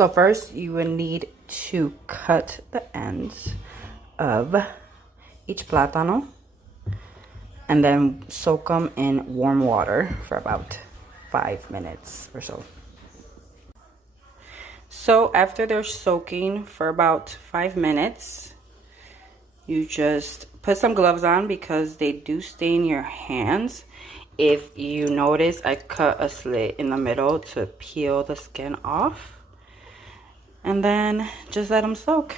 So first you would need to cut the ends of each plátano and then soak them in warm water for about 5 minutes or so. So after they're soaking for about 5 minutes, you just put some gloves on because they do stain your hands. If you notice, I cut a slit in the middle to peel the skin off. And then just let them soak.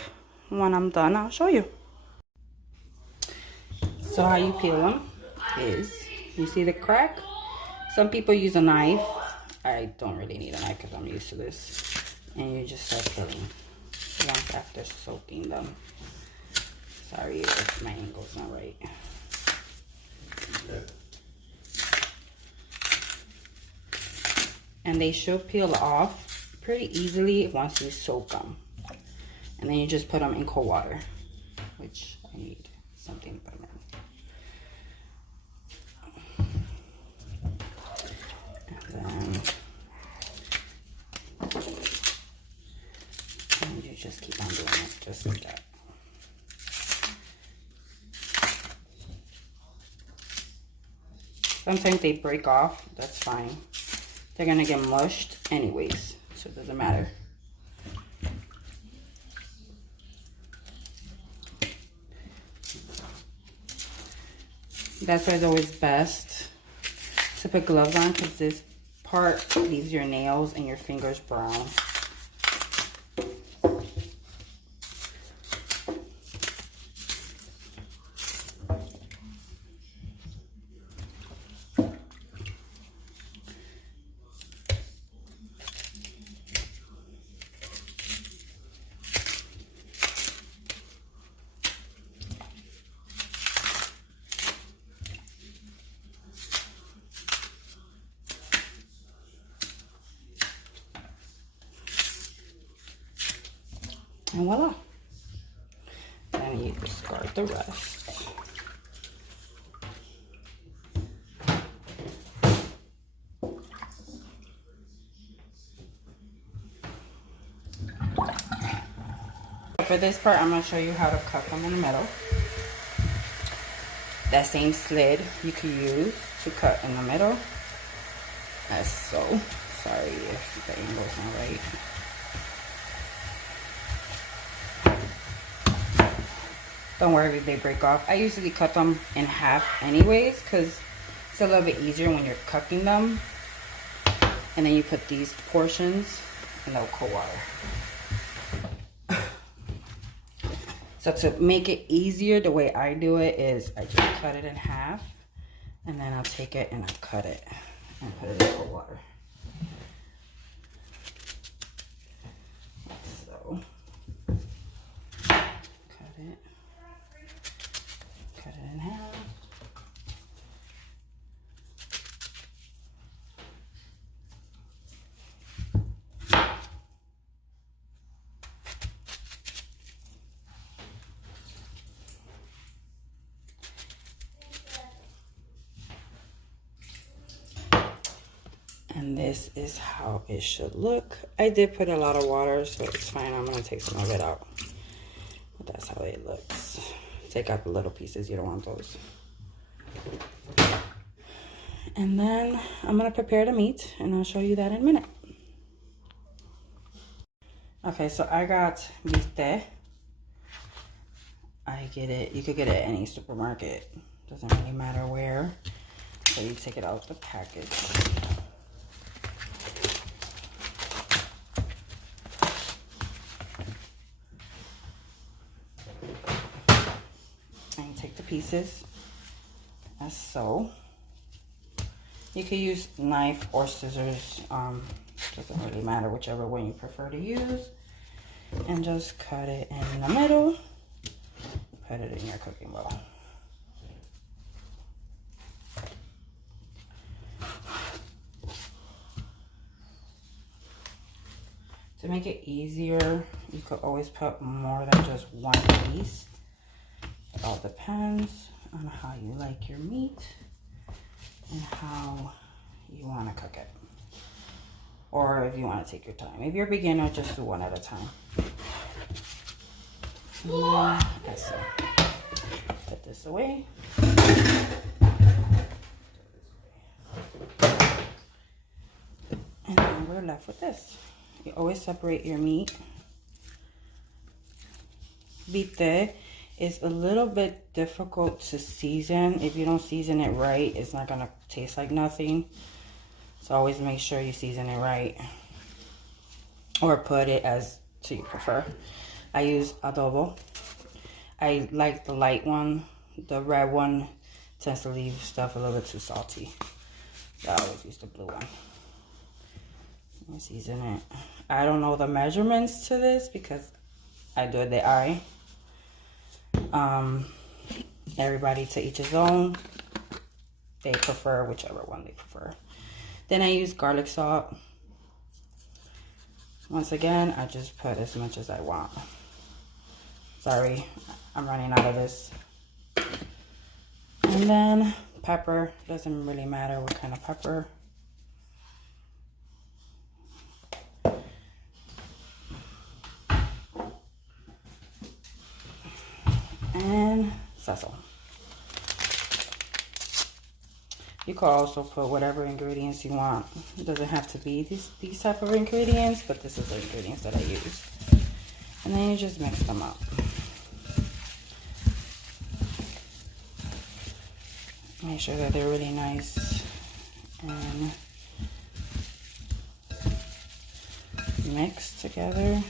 When I'm done, I'll show you. So how you peel them is, you see the crack? Some people use a knife. I don't really need a knife because I'm used to this. And you just start peeling once after soaking them. Sorry if my angle's not right. And they should peel off pretty easily once you soak them. And then you just put them in cold water, which I need something to put them in. And you just keep on doing it, just like that. Sometimes they break off, that's fine. They're gonna get mushed anyways, so it doesn't matter. That's why it's always best to put gloves on, because this part leaves your nails and your fingers brown. And voila. Then you discard the rest. For this part, I'm going to show you how to cut them in the middle. That same slit you can use to cut in the middle. As so. Sorry if the angle's not right. Don't worry if they break off. I usually cut them in half anyways, because it's a little bit easier when you're cooking them. And then you put these portions in the cold water. So to make it easier, the way I do it is I just cut it in half. And then I'll take it and I cut it and put it in cold water. So, cut it in half. And this is how it should look. I did put a lot of water, so it's fine. I'm gonna take some of it out. But that's how it looks. Take out the little pieces, you don't want those. And then I'm gonna prepare the meat and I'll show you that in a minute. Okay, so I got bistec. I get it, you could get it at any supermarket. Doesn't really matter where. So you take it out the package. And you take the pieces as so. You can use knife or scissors, doesn't really matter, whichever one you prefer to use. And just cut it in the middle, put it in your cooking bowl. To make it easier, you could always put more than just one piece. It all depends on how you like your meat and how you want to cook it. or if you want to take your time. If you're a beginner, just do one at a time. And then, that's it. Put this away. And then we're left with this. You always separate your meat. Vite is a little bit difficult to season. If you don't season it right, it's not gonna taste like nothing. So always make sure you season it right, or put it as to you prefer. I use adobo. I like the light one. The red one tends to leave stuff a little bit too salty, so I always use the blue one. I season it. I don't know the measurements to this because I do it the eye. Everybody to each his own. They prefer whichever one they prefer. Then I use garlic salt. Once again, I just put as much as I want. Sorry, I'm running out of this. And then pepper. Doesn't really matter what kind of pepper. And sesame. You could also put whatever ingredients you want. It doesn't have to be these type of ingredients, but this is the ingredients that I use. And then you just mix them up. Make sure that they're really nice and mixed together.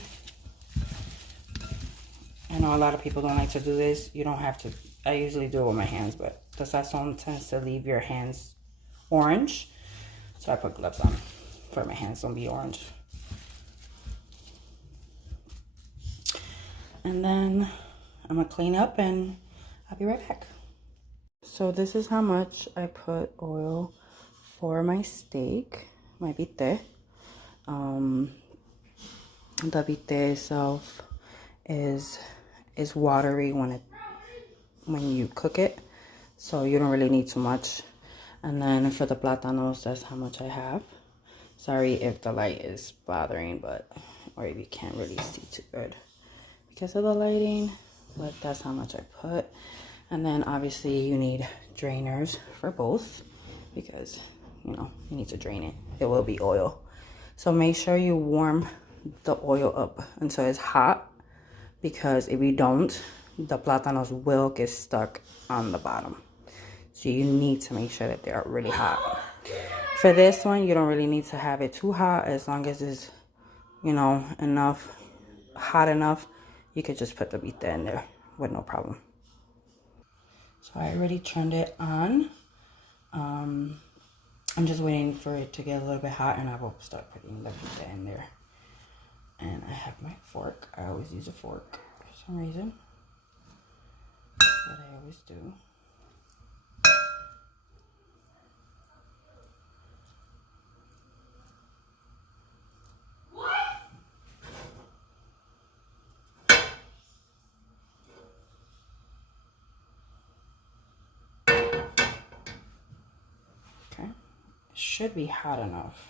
I know a lot of people don't like to do this. You don't have to. I usually do it with my hands, but the sazon tends to leave your hands orange. So I put gloves on for my hands don't be orange. And then I'm gonna clean up and I'll be right back. So this is how much I put oil for my steak, my vite. The vite itself is watery when you cook it, so you don't really need too much. And then for the plátanos, that's how much I have. Sorry if the light is bothering, or if you can't really see too good because of the lighting, but that's how much I put. And then obviously you need drainers for both because you need to drain it. It will be oil, so make sure you warm the oil up until it's hot, because if you don't, the plátanos will get stuck on the bottom. So you need to make sure that they are really hot. For this one, you don't really need to have it too hot. As long as it's, hot enough, you could just put the vite in there with no problem. So I already turned it on. I'm just waiting for it to get a little bit hot, and I will start putting the vite in there. And I have my fork. I always use a fork for some reason, but I always do. Okay, it should be hot enough.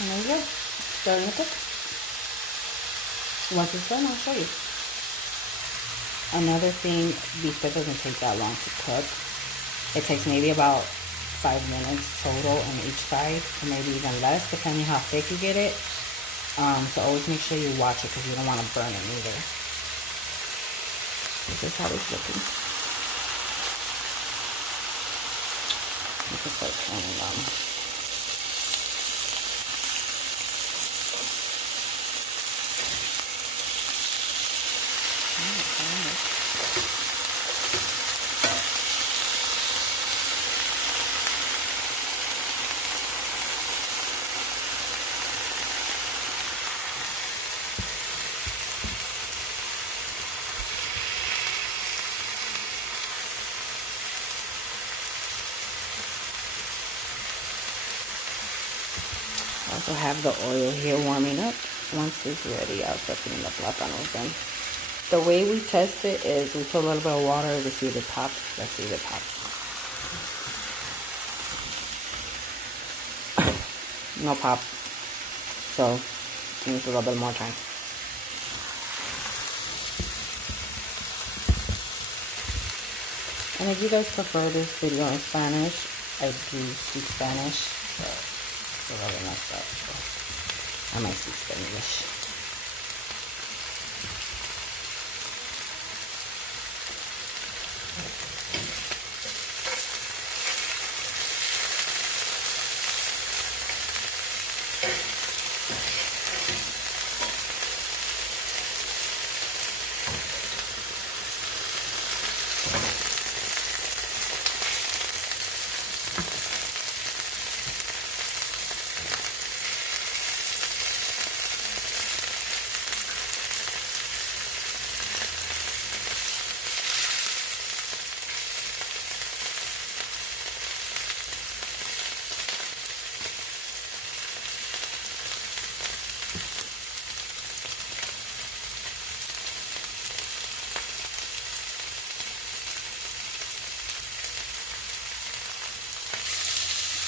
And there you go, starting to cook. Once it's done, I'll show you. Another thing, beef that doesn't take that long to cook. It takes maybe about 5 minutes total on each side, or maybe even less, depending how thick you get it. So always make sure you watch it because you don't want to burn it either. This is how it's looking. can start turning them. I also have the oil here warming up. Once it's ready, I'll start putting the plátanos in. The way we test it is we put a little bit of water to see if it pops. Let's see if it pops. No pop. So it needs a little bit more time. And if you guys prefer this video in Spanish, I do speak Spanish, so it's a little messed up. So I might speak Spanish.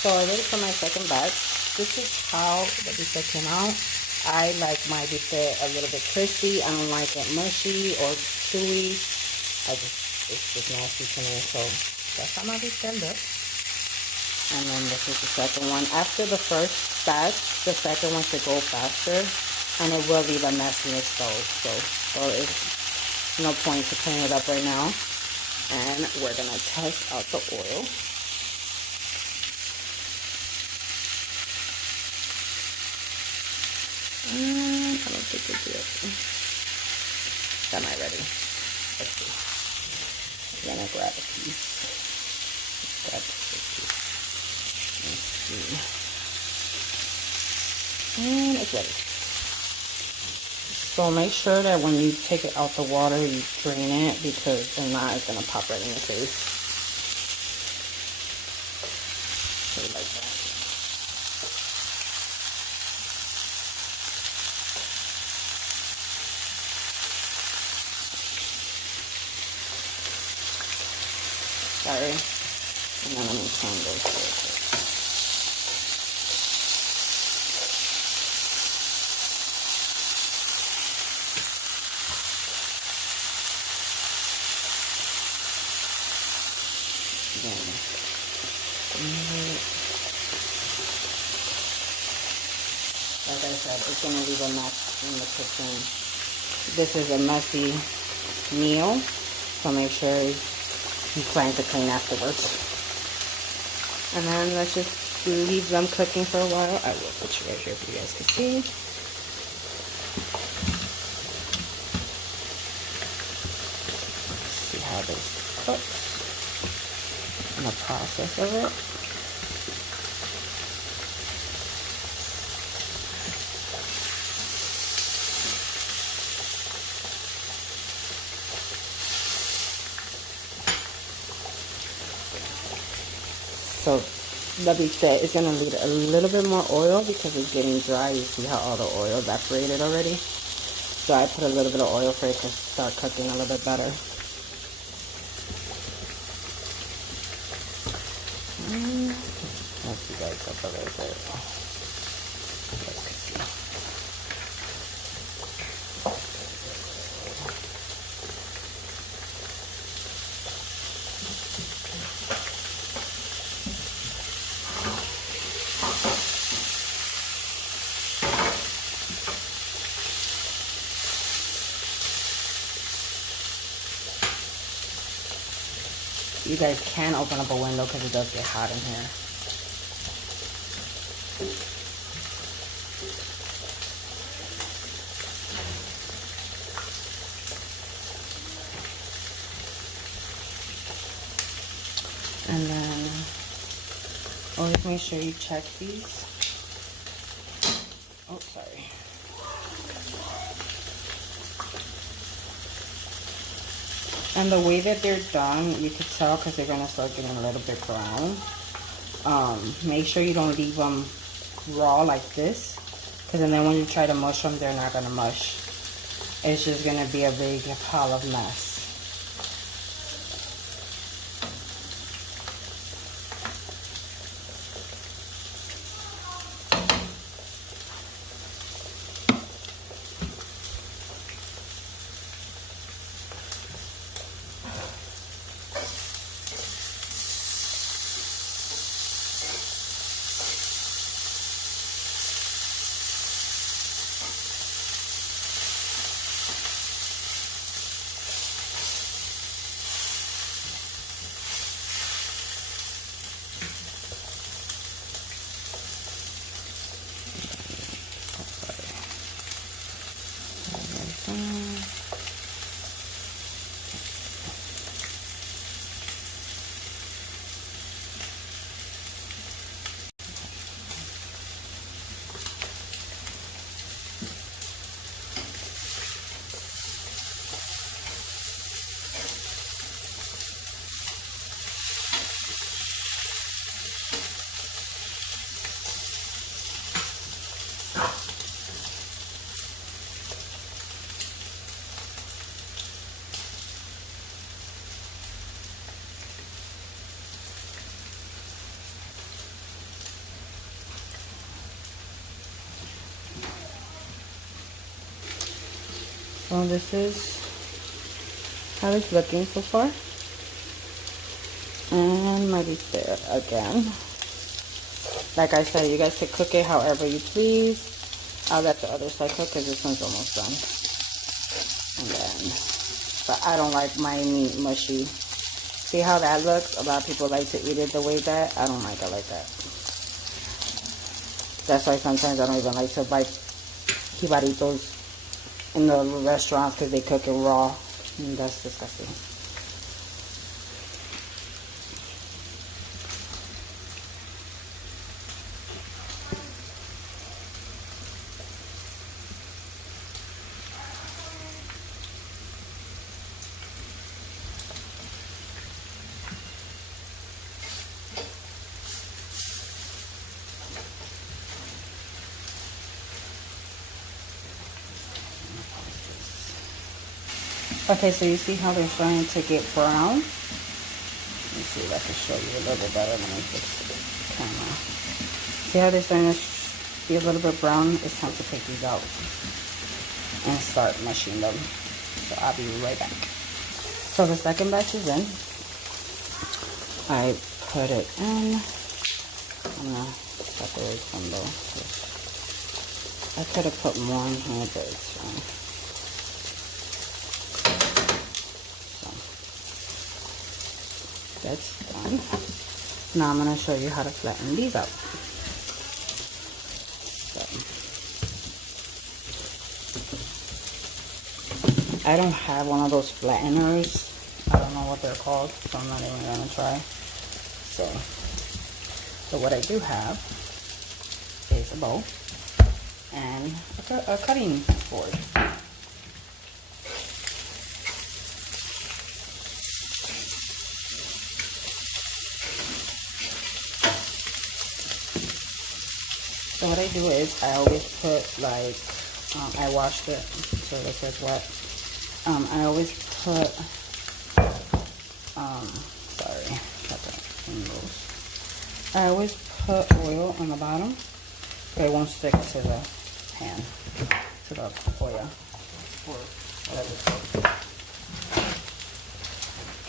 So I ready for my second batch. This is how the bistec came out. I like my bistec a little bit crispy. I don't like it mushy or chewy. It's just nasty to me. So that's how my bistec looks. And then this is the second one. After the first batch, the second one should go faster. And it will leave a mess in your stove. So it's no point to clean it up right now. And we're going to test out the oil. I don't think it's good. Am I ready? Let's see. I'm gonna grab a piece. Let's grab this piece. Let's see. And it's ready. So make sure that when you take it out the water, you drain it, because if not, it's gonna pop right in your face. So like that. Sorry. And then let me turn those real quick. Like I said, it's going to leave a mess in the kitchen. This is a messy meal, so make sure you plan to clean afterwards. And then let's just leave them cooking for a while. I will put you right here so you guys can see. See how this cooks and the process of it. So the bistec is going to need a little bit more oil because it's getting dry. You see how all the oil evaporated already? So I put a little bit of oil for it to start cooking a little bit better. Let's see guys up a little bit. Let's see. You guys can open up a window because it does get hot in here. Make sure you check these. Oh, sorry. And the way that they're done, you can tell because they're gonna start getting a little bit brown. Make sure you don't leave them raw like this, because then when you try to mush them, they're not gonna mush. It's just gonna be a big pile of mess. So this is how it's looking so far. And mighty's there again. Like I said, you guys can cook it however you please. I'll let the other side cook because this one's almost done. And then, but I don't like my meat mushy. See how that looks? A lot of people like to eat it the way that. I don't like it like that. That's why sometimes I don't even like to buy jibaritos in the restaurants because they cook it raw. And that's disgusting. Okay, so you see how they're starting to get brown? Let me see if I can show you a little bit better. Let me fix the camera. See how they're starting to be a little bit brown? It's time to take these out and start mushing them. So I'll be right back. So the second batch is in. I put it in. I'm gonna separate from those. I could have put more in here, but it's fine. That's done. Now I'm going to show you how to flatten these out. So, I don't have one of those flatteners. I don't know what they're called, so I'm not even going to try. So what I do have is a bowl and a cutting board. So what I do is I always put like, I washed it so this is wet. I always put, sorry, I always put oil on the bottom, but it won't stick to the pan, to the oil, or whatever it's called.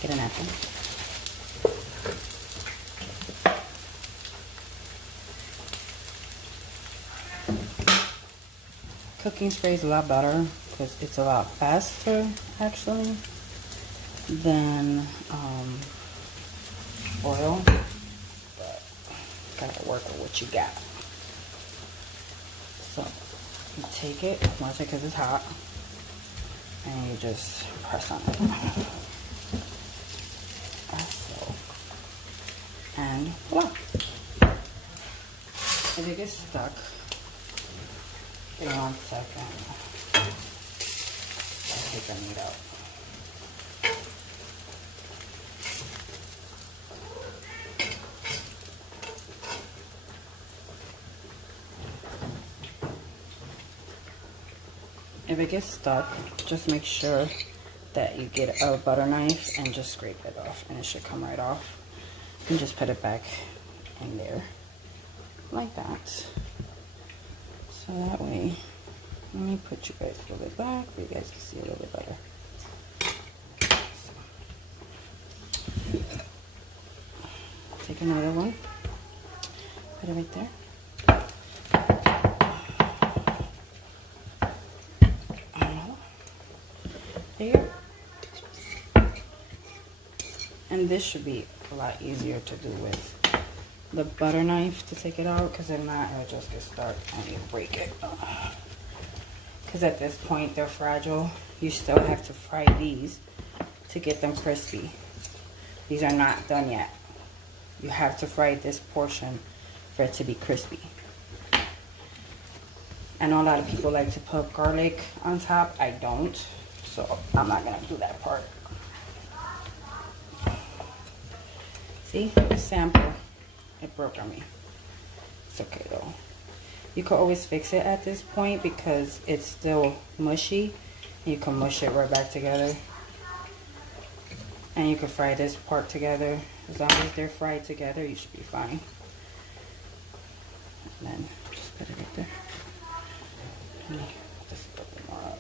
Get a napkin. Cooking spray is a lot better because it's a lot faster actually than oil, but gotta work with what you got. So you take it, watch it because it's hot, and you just press on it. So, and voila. If it gets stuck, give me 1 second. I'll take the meat out. If it gets stuck, just make sure that you get a butter knife and just scrape it off, and it should come right off. And just put it back in there like that. So that way, let me put you guys a little bit back so you guys can see a little bit better. Take another one, put it right there. There. And this should be a lot easier to do with the butter knife to take it out, because if not, it'll just get stuck and you break it. Because at this point, they're fragile. You still have to fry these to get them crispy. These are not done yet. You have to fry this portion for it to be crispy. I know a lot of people like to put garlic on top. I don't, so I'm not gonna do that part. See, sample, it broke on me. It's okay though. You can always fix it at this point because it's still mushy. You can mush it right back together. And you can fry this part together. As long as they're fried together, you should be fine. And then just put it right there. Let me just put it more up.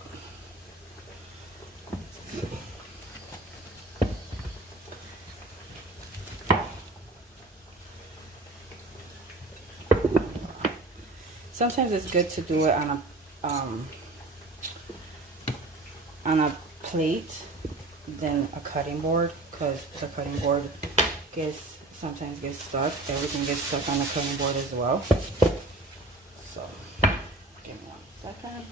Sometimes it's good to do it on a plate than a cutting board, because the cutting board sometimes gets stuck. Everything gets stuck on the cutting board as well. So give me 1 second.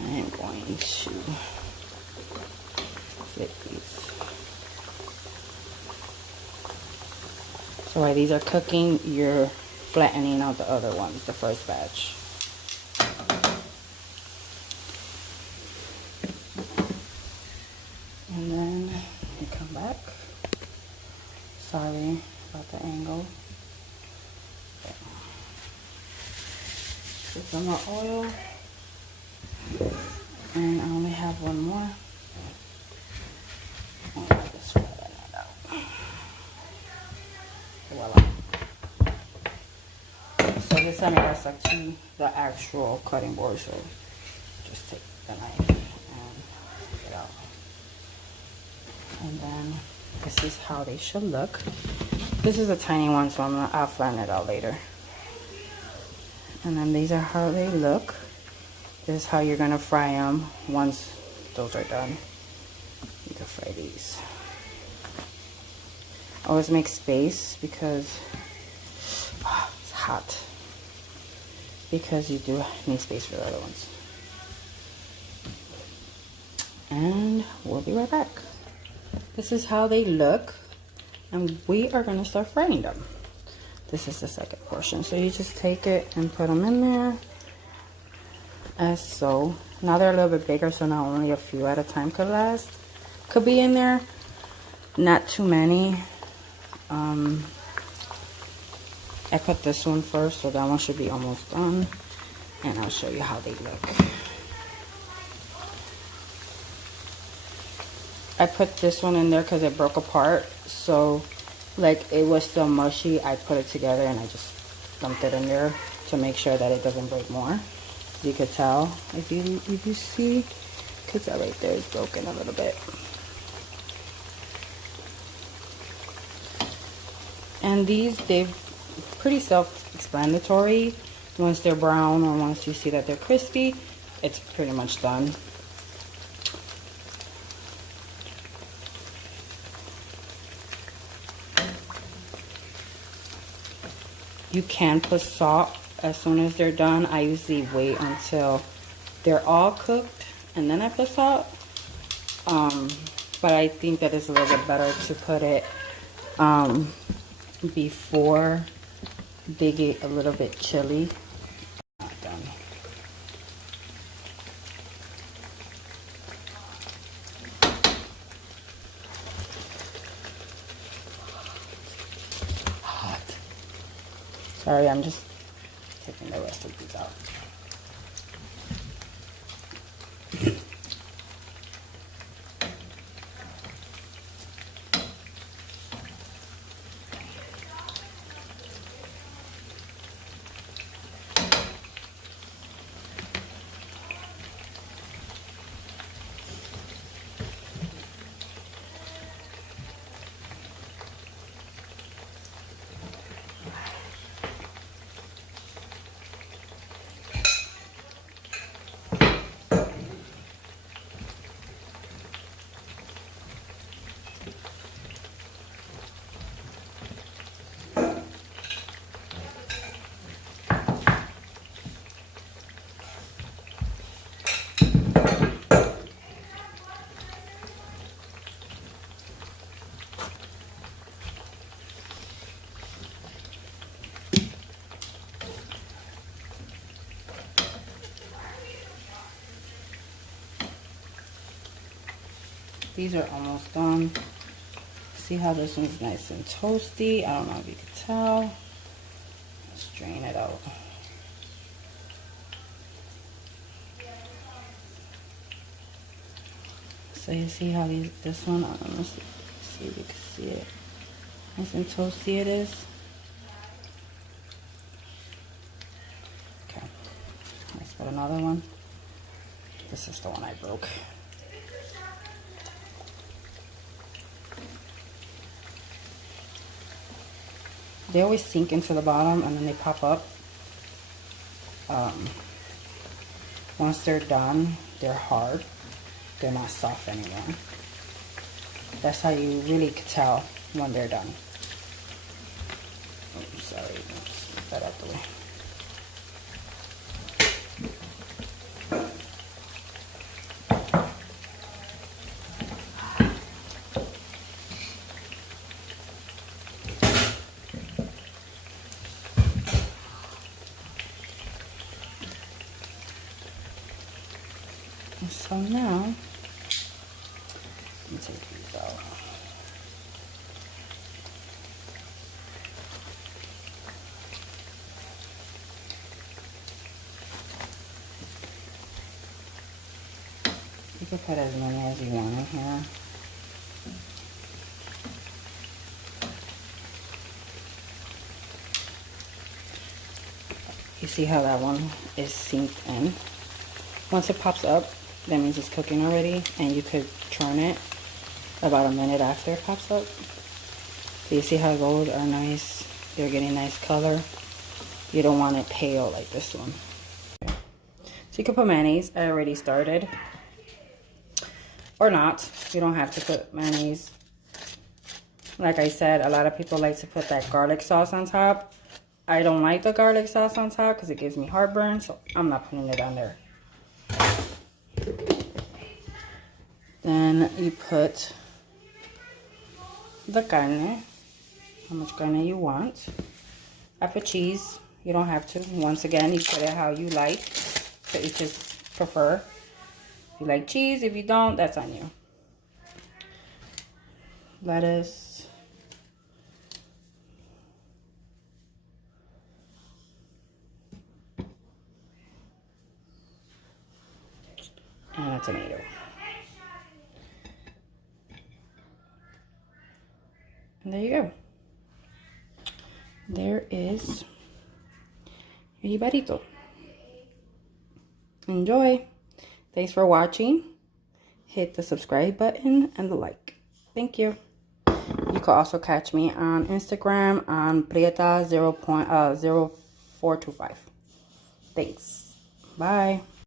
I am going to flip these. So while these are cooking, you're flattening out the other ones, the first batch. And then you come back. Sorry about the angle. Put some more oil. And I only have one more. I'll just flatten it out. Voila. So this time it got stuck to the actual cutting board, so just take the knife and take it out. And then this is how they should look. This is a tiny one, so I'll flatten it out later. And then these are how they look. This is how you're gonna fry them once those are done. You can fry these. Always make space because it's hot. Because you do need space for the other ones. And we'll be right back. This is how they look, and we are gonna start frying them. This is the second portion. So you just take it and put them in there, as so. Now they're a little bit bigger, so now only a few at a time could be in there. Not too many. I put this one first, so that one should be almost done, and I'll show you how they look. I put this one in there because it broke apart, so like it was still mushy. I put it together and I just dumped it in there to make sure that it doesn't break more. You could tell if you see, because that right there is broken a little bit. And they're pretty self-explanatory. Once they're brown or once you see that they're crispy, it's pretty much done. You can put salt as soon as they're done. I usually wait until they're all cooked and then I put salt. But I think that it's a little bit better to put it before they get a little bit chilly. Not done. Hot. Sorry, I'm just taking the rest of these out. These are almost done. See how this one's nice and toasty? I don't know if you can tell. Let's drain it out. So you see how this one, I don't know, see if you can see it. Nice and toasty it is. Okay, let's put another one. This is the one I broke. They always sink into the bottom and then they pop up. Once they're done, they're hard. They're not soft anymore. That's how you really could tell when they're done. Oh, sorry, just put that out the way. So now, let me take these out. You can put as many as you want in here. You see how that one is synced in? Once it pops up, that means it's cooking already, and you could turn it about a minute after it pops up. So you see how those are nice, they're getting nice color. You don't want it pale like this one. So you can put mayonnaise. I already started. Or not, you don't have to put mayonnaise. Like I said, a lot of people like to put that garlic sauce on top. I don't like the garlic sauce on top because it gives me heartburn, so I'm not putting it on there. Then you put the carne, how much carne you want. I put cheese, you don't have to. Once again, you put it how you like, so you just prefer. If you like cheese, if you don't, that's on you. Lettuce. And a tomato. And there you go. There is your jibarito. Enjoy. Thanks for watching. Hit the subscribe button and the like. Thank you. You can also catch me on Instagram on Prieta 0425. Thanks. Bye.